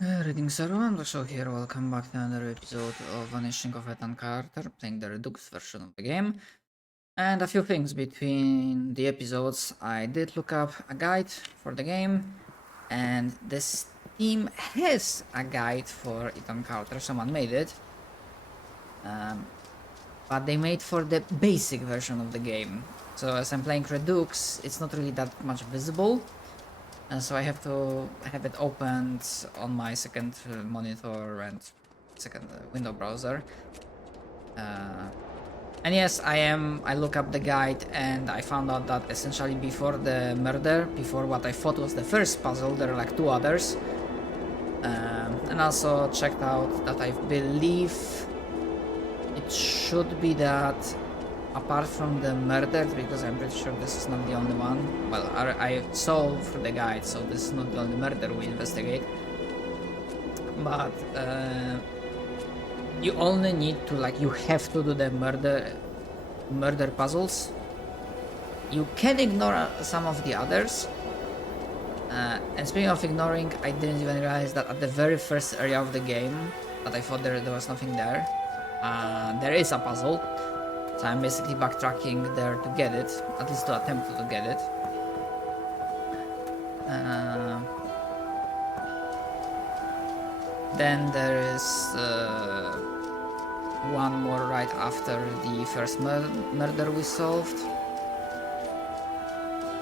Greetings everyone, the show here. Welcome back to another episode of Vanishing of Ethan Carter, playing the Redux version of the game. And a few things between the episodes. I did look up a guide for the game, and this team has a guide for Ethan Carter. Someone made it, but they made for the basic version of the game. So as I'm playing Redux, it's not really that much visible. So I have to have it opened on my second monitor and second window browser. And yes, I look up the guide and I found out that essentially before the murder, before what I thought was the first puzzle, there are like two others. And also checked out that I believe it should be that apart from the murder, because I'm pretty sure this is not the only one. Well, I saw through the guide, so this is not the only murder we investigate. But you only need to you have to do the murder puzzles. You can ignore some of the others. And speaking of ignoring, I didn't even realize that at the very first area of the game, that I thought there was nothing there. There is a puzzle. So I'm basically backtracking there to get it, at least to attempt to get it. Then there is one more right after the first murder we solved.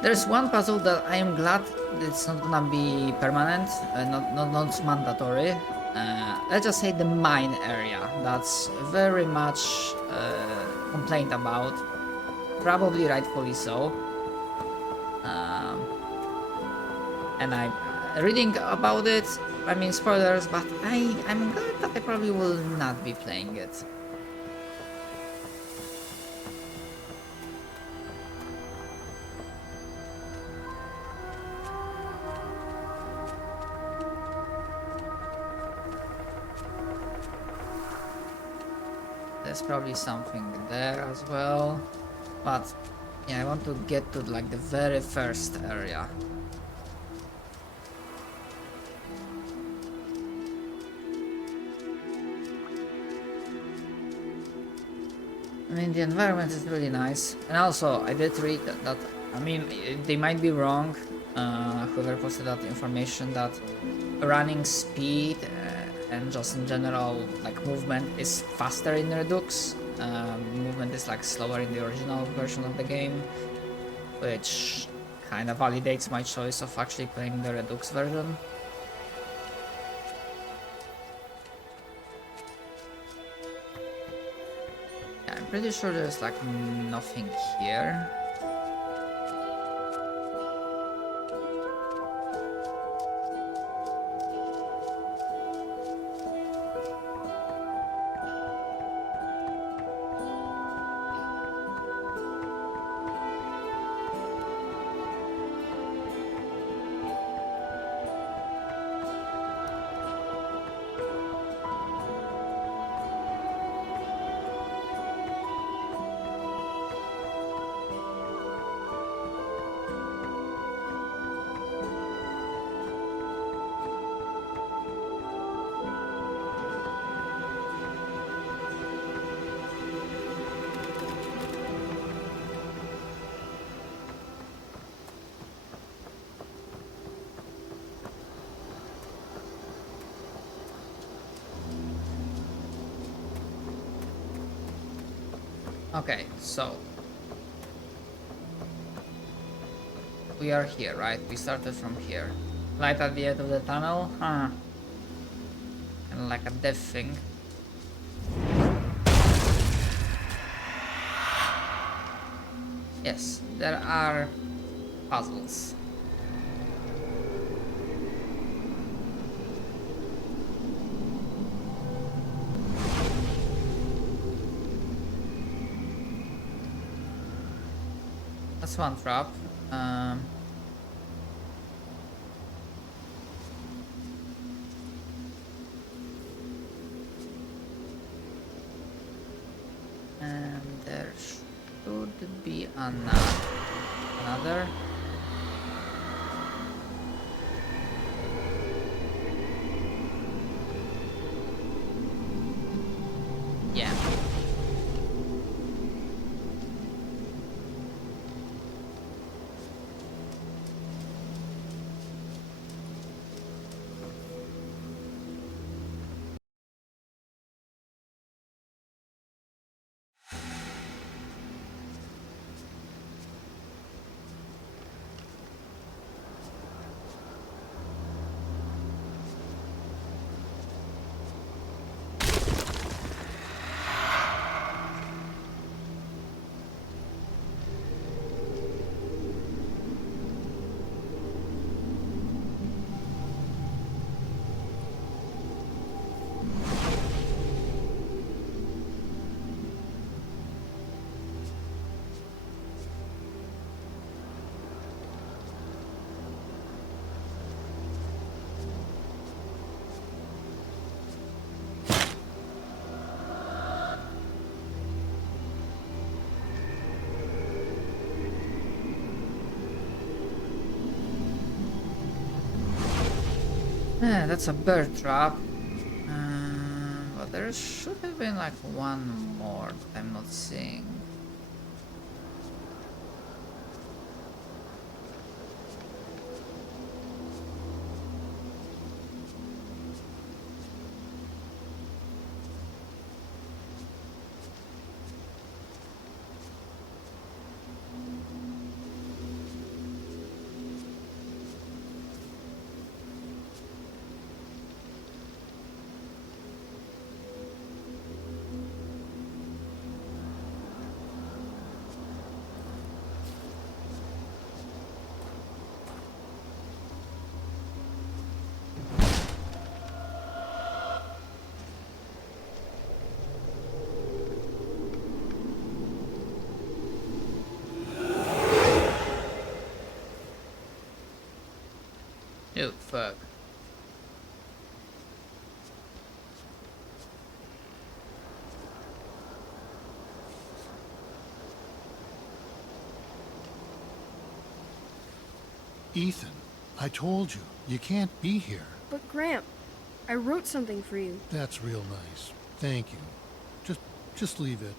There's one puzzle that I am glad it's not gonna be permanent, not mandatory. Let's just say the mine area. That's very much complained about, probably rightfully so. And I'm reading about it. I mean, spoilers, but I'm glad that I probably will not be playing it. There's probably something there as well, but yeah, I want to get to the very first area. I mean, the environment is really nice, and also I did read that I mean, they might be wrong, whoever posted that information, that running speed and just in general movement is faster in Redux. Movement is slower in the original version of the game, which kind of validates my choice of actually playing the Redux version. Yeah, I'm pretty sure there's nothing here. Okay, so we are here, right? We started from here. Light at the end of the tunnel? Huh. Kinda like a death thing. Yes, there are puzzles. That's one trap. And there should be another. That's a bear trap. But there should have been like one more that I'm not seeing. Oh fuck. Ethan, I told you, you can't be here. But Gramp, I wrote something for you. That's real nice. Thank you. Just leave it.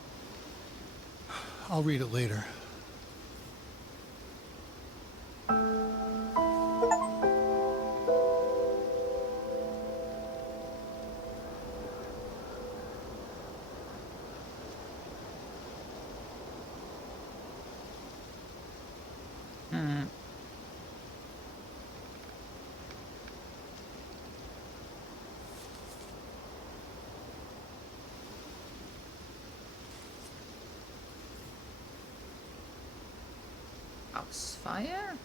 I'll read it later. House fire?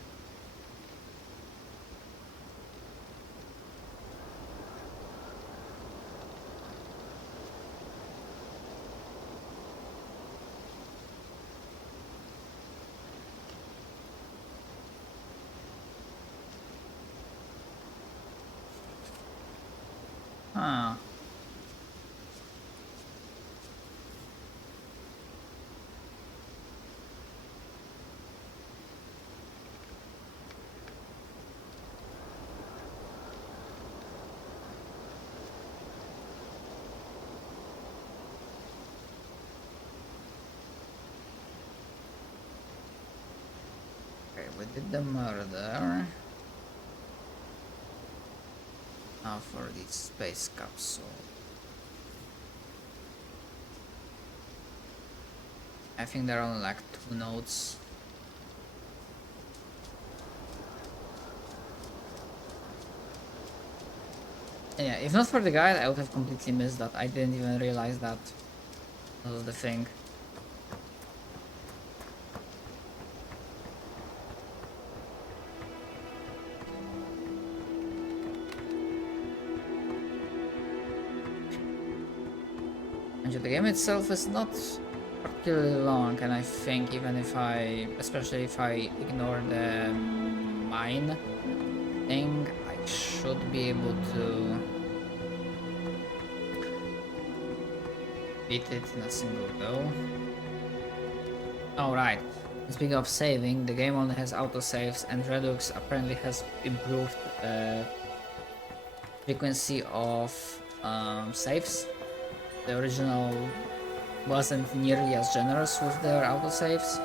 Huh. Okay, we did the murder. Now for the space capsule. I think there are only like 2 nodes. Yeah, if not for the guide, I would have completely missed that. I didn't even realize that was the thing. And the game itself is not particularly long, and I think even if especially if I ignore the mine thing, I should be able to beat it in a single go. Alright, speaking of saving, the game only has autosaves, and Redux apparently has improved frequency of saves. The original wasn't nearly as generous with their autosaves.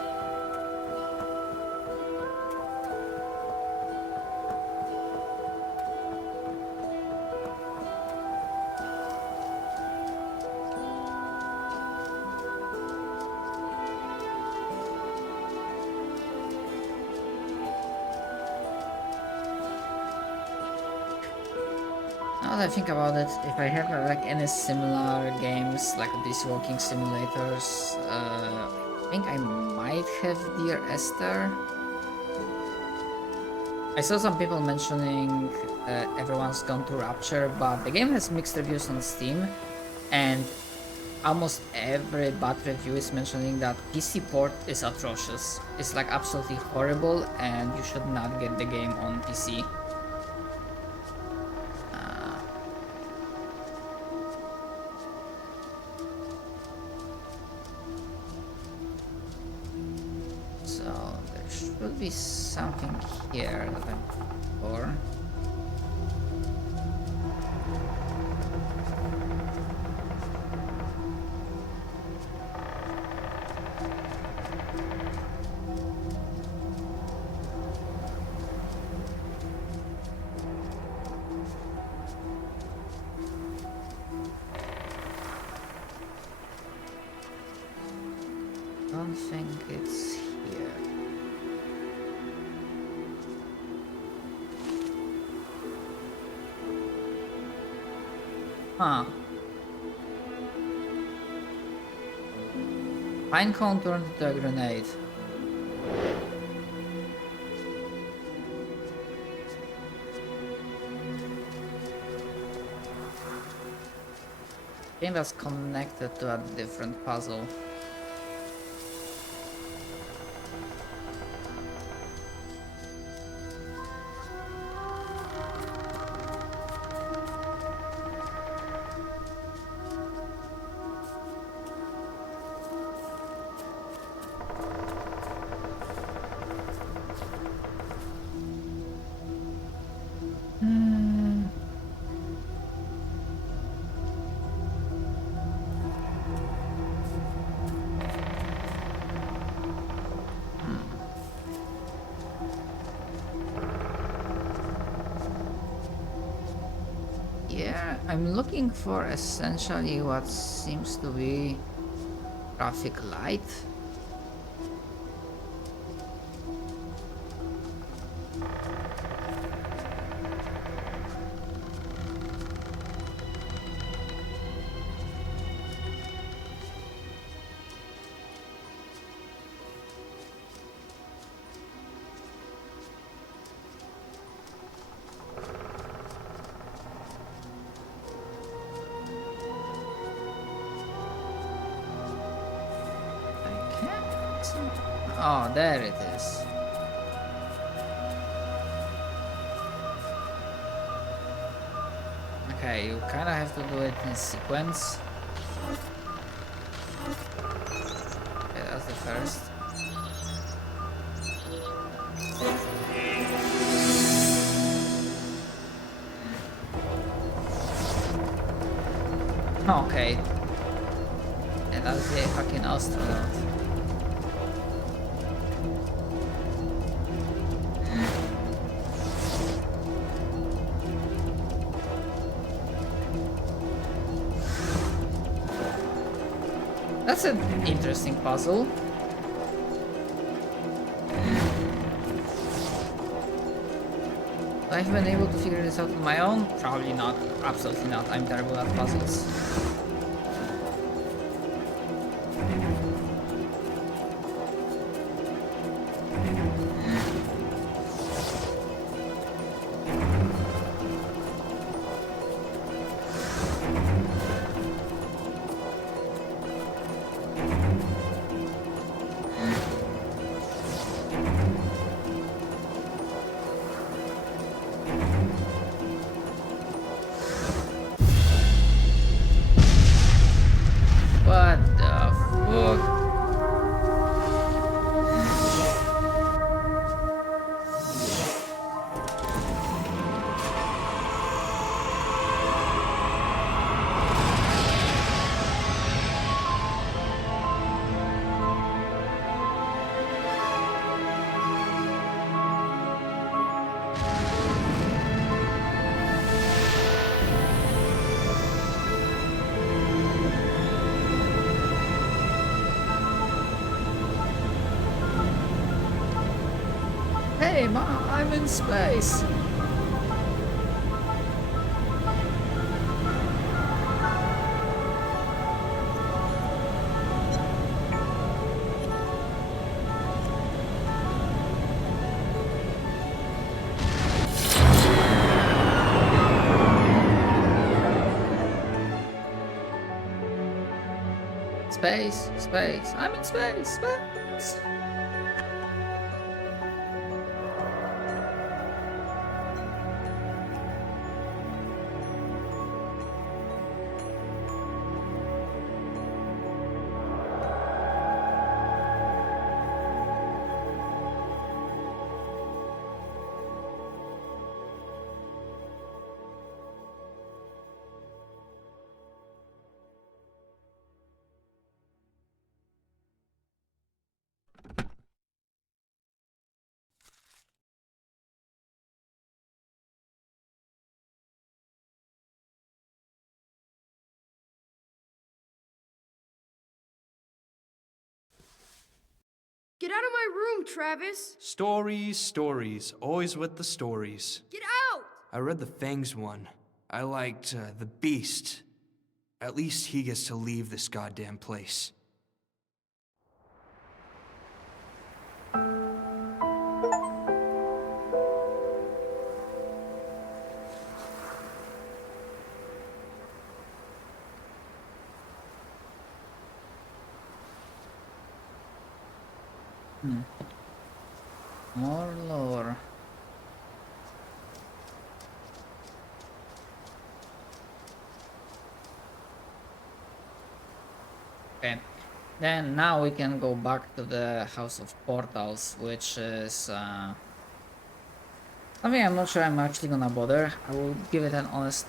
Now that I think about it, if I have like any similar games like these walking simulators, I think I might have Dear Esther. I saw some people mentioning Everyone's Gone to Rapture, but the game has mixed reviews on Steam, and almost every bad review is mentioning that PC port is atrocious. It's like absolutely horrible, and you should not get the game on PC. So there should be something here that I'm looking for. don't think it's here. Huh. Pine cone turned into a grenade. I think that's connected to a different puzzle. Yeah, I'm looking for essentially what seems to be traffic light. I can't see. Oh, there it is. Okay, you kind of have to do it in sequence. Okay, that's the first. Okay. Yeah, that's the fucking astronaut. That's an interesting puzzle. I've been able to figure this out on my own? Probably not. Absolutely not. I'm terrible at puzzles. What the fuck? Hey, Ma, I'm in space. Space, space. I'm in space, space. Get out of my room, Travis! Stories, stories. Always with the stories. Get out! I read the Fangs one. I liked the Beast. At least he gets to leave this goddamn place. More lore. Okay. Then now we can go back to the House of Portals, which is something I'm not sure I'm actually gonna bother. I will give it an honest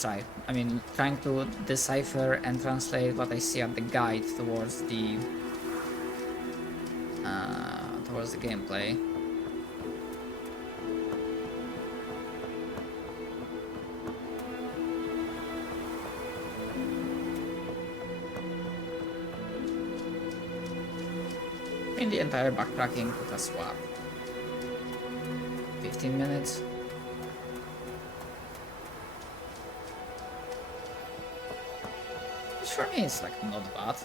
try. I mean, trying to decipher and translate what I see at the guide towards the gameplay. I mean, the entire backtracking took us what? 15 minutes? Which for me is like not bad.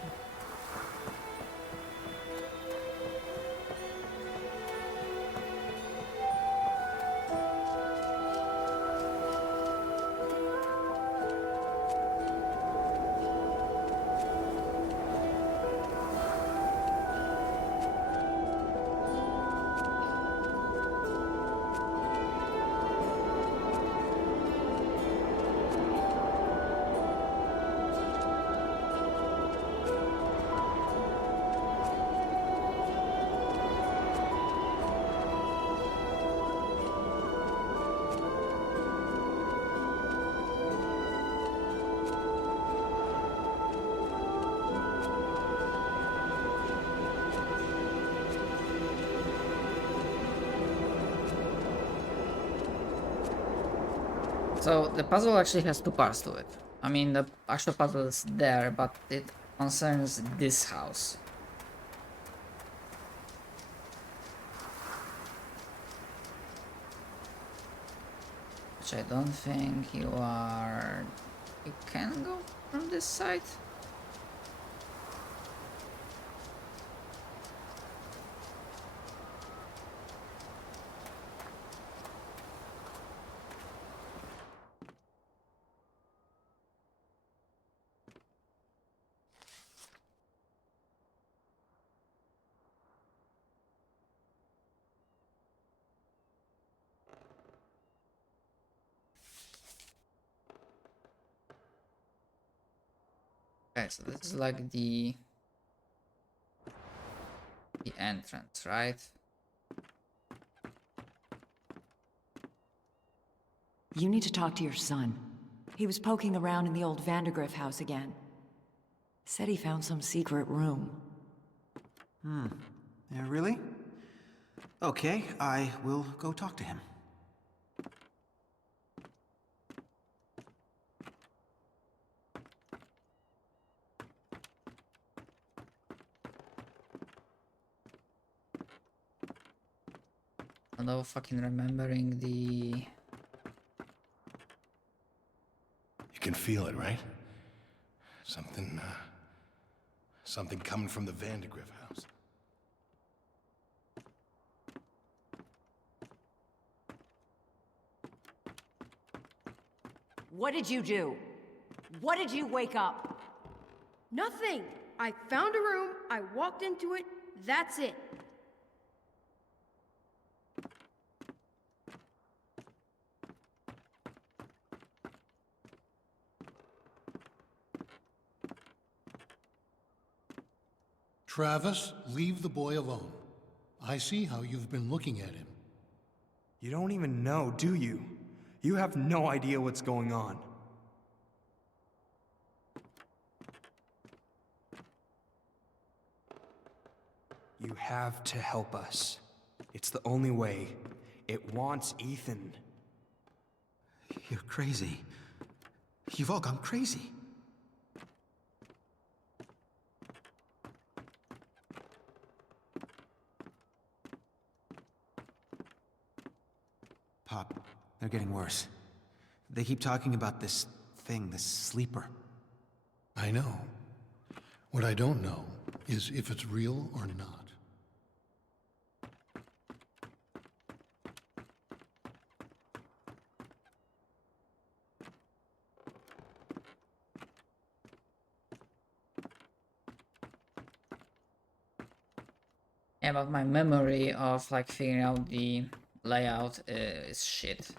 So the puzzle actually has two parts to it. I mean, the actual puzzle is there, but it concerns this house. Which I don't think you are... You can go from this side? Okay, so this is like the entrance, right? You need to talk to your son. He was poking around in the old Vandergriff house again. Said he found some secret room. Yeah, really? Okay, I will go talk to him. Although fucking remembering the... You can feel it, right? Something coming from the Vandergriff house. What did you do? What did you wake up? Nothing! I found a room, I walked into it, that's it. Travis, leave the boy alone. I see how you've been looking at him. You don't even know, do you? You have no idea what's going on. You have to help us. It's the only way. It wants Ethan. You're crazy. You've all gone crazy. They're getting worse. They keep talking about this thing, this sleeper. I know. What I don't know is if it's real or not. Yeah, but my memory of like figuring out the layout is shit.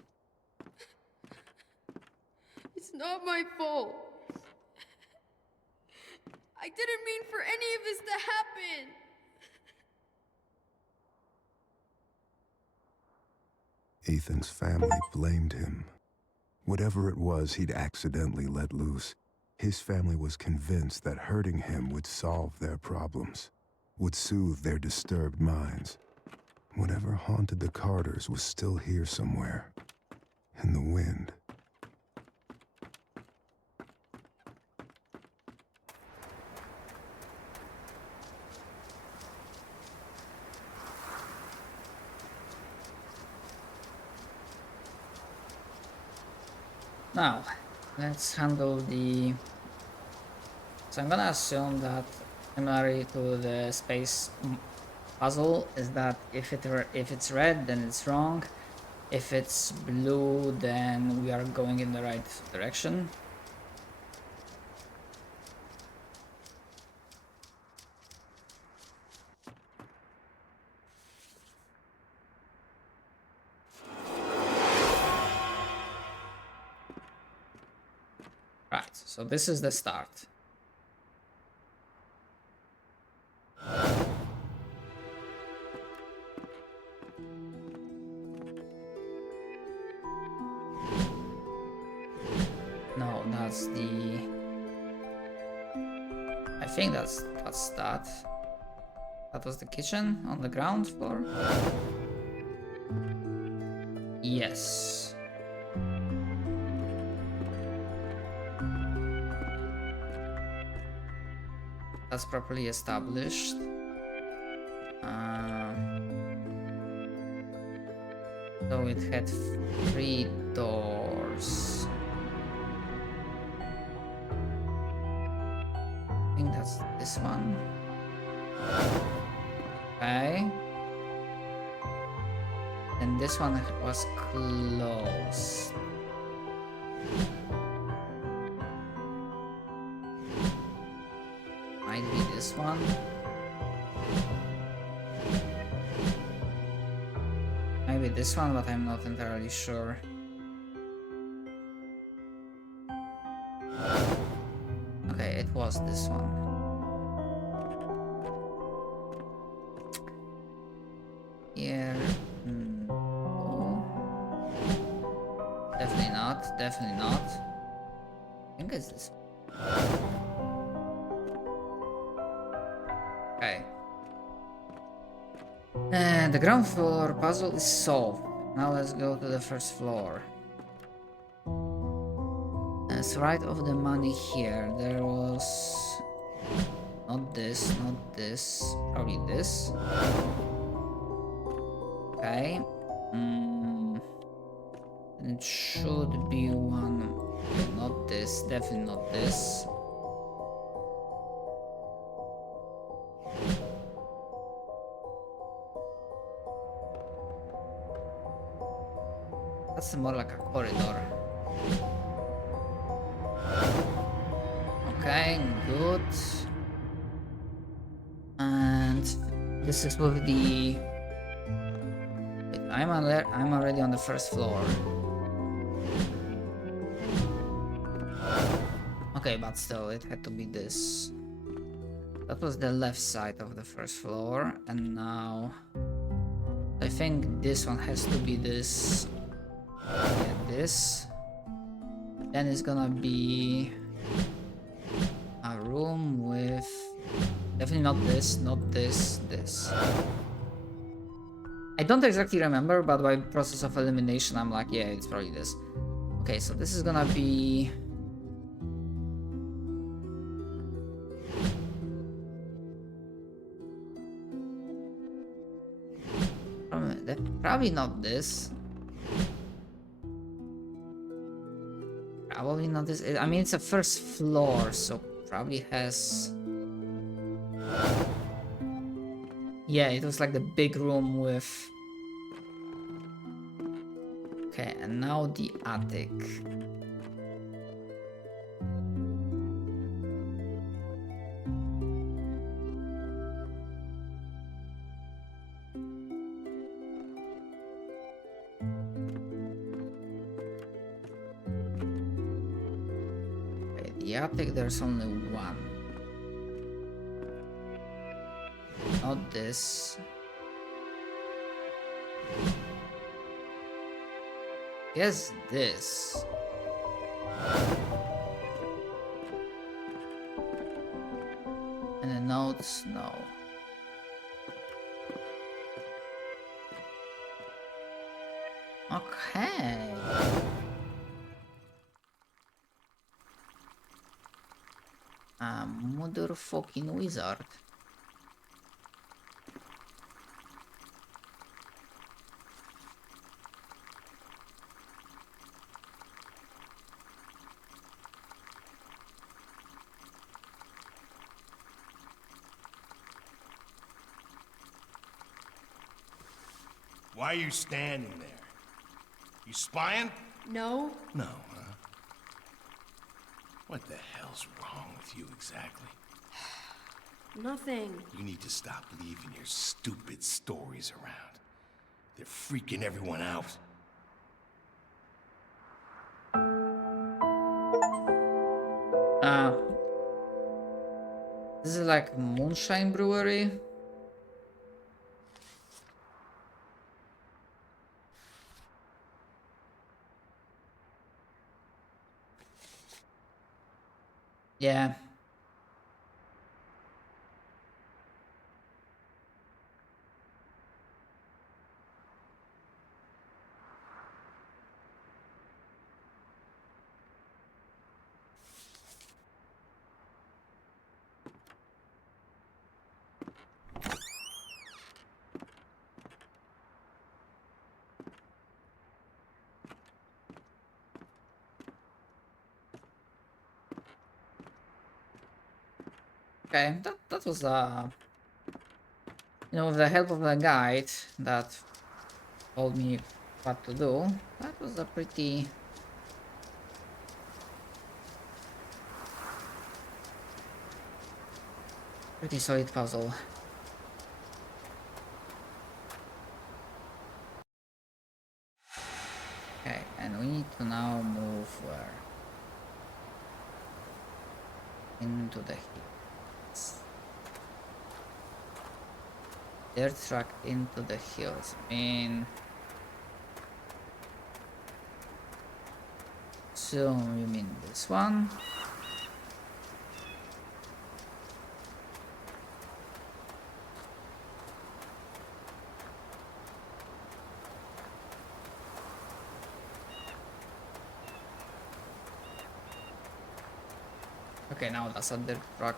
It's not my fault. I didn't mean for any of this to happen. Ethan's family blamed him. Whatever it was he'd accidentally let loose, his family was convinced that hurting him would solve their problems, would soothe their disturbed minds. Whatever haunted the Carters was still here somewhere, in the wind. Now, let's handle the... So I'm gonna assume that similarly to the space puzzle is that if it's red, then it's wrong. If it's blue, then we are going in the right direction. Right, so this is the start. No, that's the... I think that's that. That was the kitchen on the ground floor. Yes. That's properly established. So it had 3 doors. I think that's this one. Okay. And this one was closed. Might be this one. Maybe this one, but I'm not entirely sure. Okay, it was this one. Here. No. Definitely not. Definitely not. I think it's this one. Okay. And the ground floor puzzle is solved. Now let's go to the first floor. It's right of the money here. There was not this, probably this. Okay. It should be one. Okay, not this, definitely not this. That's more like a corridor. Okay, good. And this is with the... Wait, I'm already on the first floor. Okay, but still, it had to be this. That was the left side of the first floor, and now I think this one has to be this. Yeah, this. Then it's gonna be a room with definitely not this, this. I don't exactly remember, but by process of elimination, I'm like, yeah, it's probably this. Okay, so this is gonna be. Probably not this. Probably not this. I mean, it's a first floor, so probably has. Yeah, it was like the big room with. Okay, and now the attic. Okay, the attic, there's only one. Not this. Guess this. And the notes, no. Okay. A motherfucking wizard. Why are you standing there? You spying? No, No, huh? What the hell's wrong with you exactly? nothing. You need to stop leaving your stupid stories around. They're freaking everyone out. This is like Moonshine Brewery. Yeah. Okay, that was you know, with the help of the guide that told me what to do, that was a pretty solid puzzle. Okay, and we need to now move where? Into the hills. Dirt track into the hills. I mean, so you mean this one? Okay, now that's a dirt track.